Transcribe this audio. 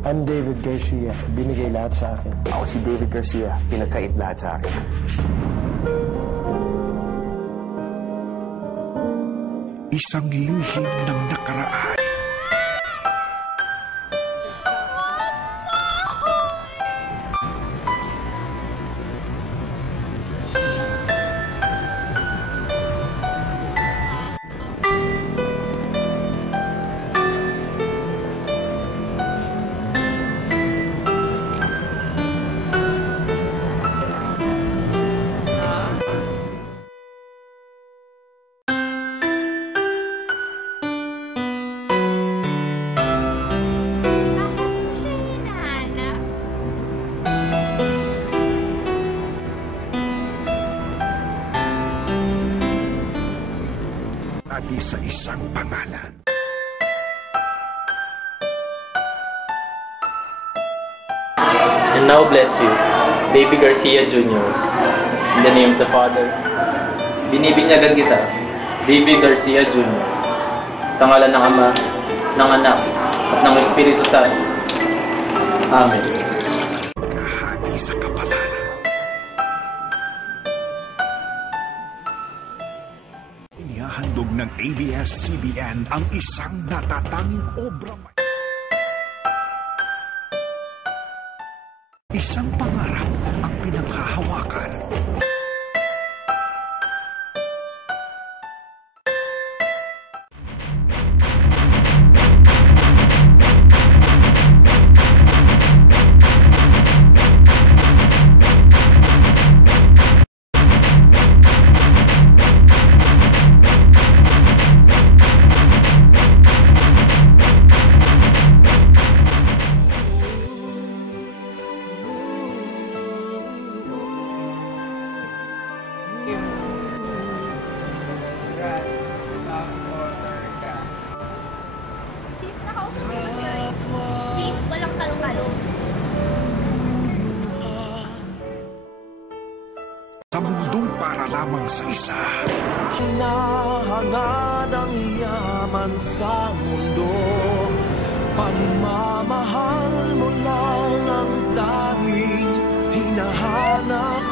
I'm David Garcia. Binigay lahat sa akin. Ako si David Garcia. Pinagkait lahat sa akin. Isang lihim ng nakaraan. Sa isang pangalan. And now bless you, David Garcia Jr. In the name of the Father, binibinyagan kita, David Garcia Jr. Sa ngalan ng Ama, ng Anak, at ng Espiritu Santo. Amen. Kahani sa kapalaran. Inihahandog ng ABS-CBN ang isang natatanging obra. Isang pangarap ang pinanghahawakan. Sis, nakausap mo na siya. Sis, walang talong-talong. Sa mundong para lamang sa isa. Hinahangad ang yaman sa mundo. Pagmamahal mo lang ang tanging hinahanap